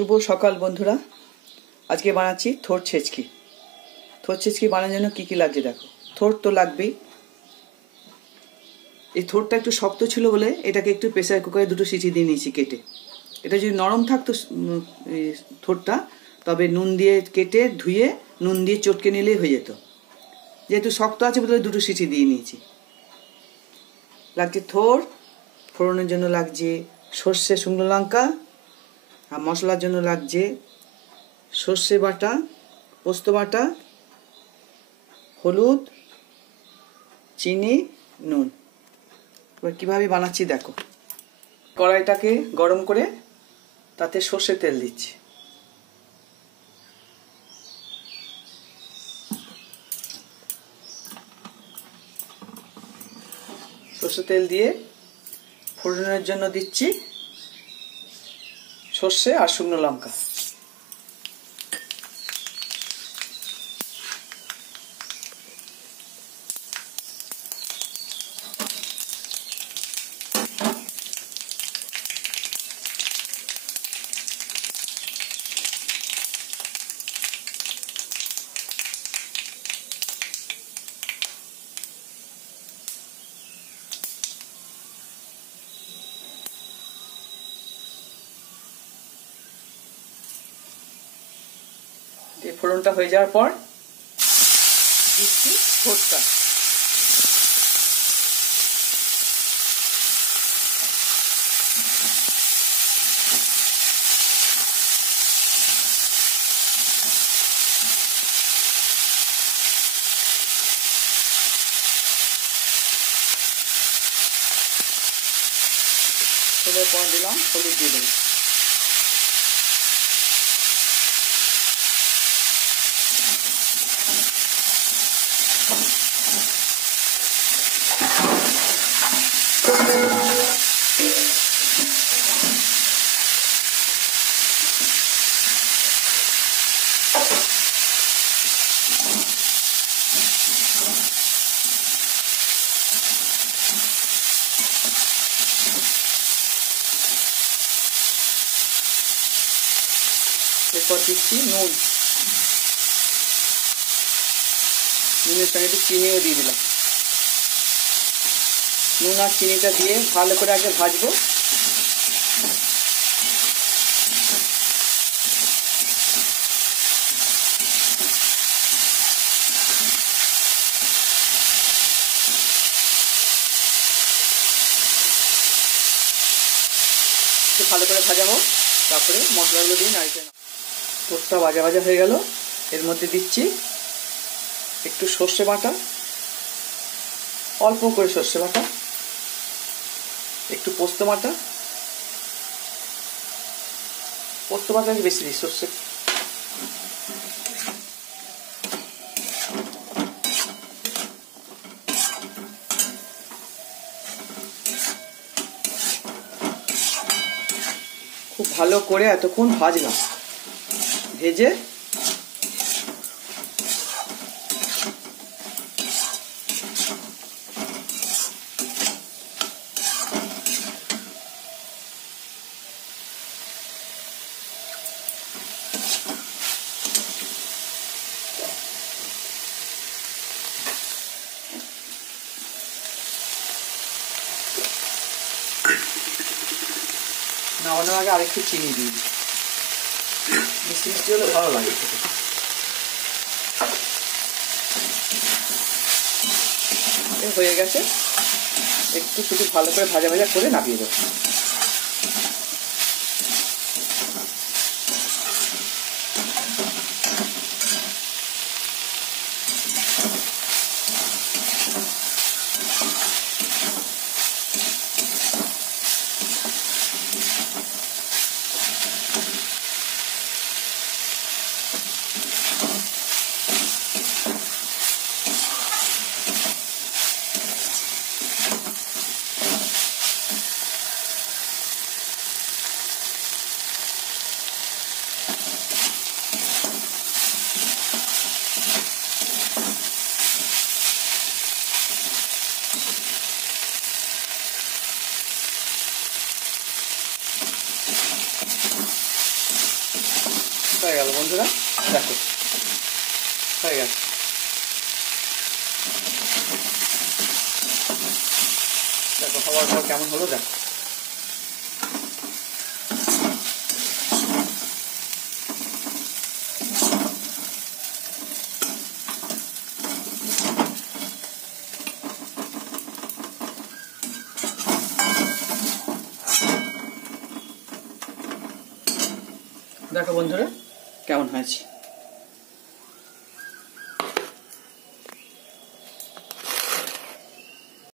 শুভ সকাল বন্ধুরা। আজকে বানাচ্ছি থোড় ছেচকি। থোড় ছেচকি বানানোর জন্য কী কী লাগছে দেখো। থোড় তো লাগবেই। এই থোড়টা একটু শক্ত ছিল বলে এটাকে একটু প্রেসার কুকারে দুটো সিটি দিয়ে নিয়েছি কেটে। এটা যদি নরম থাকতো থোড়টা, তবে নুন দিয়ে কেটে ধুয়ে নুন দিয়ে চটকে নিলেই হয়ে যেত। যেহেতু শক্ত আছে বলে দুটো সিটি দিয়ে নিয়েছি। লাগছে থোড়, ফোড়নের জন্য লাগছে সর্ষে, শুকনো লঙ্কা, আর মশলার জন্য লাগছে সর্ষে বাটা, পোস্ত বাটা, হলুদ, চিনি, নুন। এবার কীভাবে বানাচ্ছি দেখো। কড়াইটাকে গরম করে তাতে সর্ষে তেল দিচ্ছি। সর্ষে তেল দিয়ে ফোড়নের জন্য দিচ্ছি সর্ষে আর শুকনো লঙ্কা। ফোড়নটা হয়ে যাওয়ার পর দিচ্ছি থোড়টা। তোলার পর দিলাম হলুদ দিয়ে দেবো। এরপর দিচ্ছি নুন। নুনের সঙ্গে একটু চিনিও দিয়ে দিলাম। নুন আর চিনিটা দিয়ে ভালো করে আগে ভাজবো। ভালো করে ভাজাবো, তারপরে মশলাগুলো দিয়ে নাড়িয়ে নেব। তোরটা ভাজা ভাজা হয়ে গেল। এর মধ্যে দিচ্ছি একটু সর্ষে বাটা, অল্প করে সর্ষে বাটা, একটু পোস্ত বাটা। পোস্ত বাটা বেশি দিই, সর্ষে। খুব ভালো করে এতক্ষণ ভাজলাম। ভেজে নামানোর আগে আরেকটু চিনি দিয়ে দিই। মিষ্টি মিষ্টি হলে ভালো লাগে খেতে। হয়ে গেছে, একটু শুধু ভালো করে ভাজা ভাজা করে নামিয়ে দেবো। হয়ে গেল বন্ধুরা, দেখো হয়ে গেল। দেখো হওয়ার পর কেমন হলো দেখো। দেখো বন্ধুরা কেমন হয়েছে।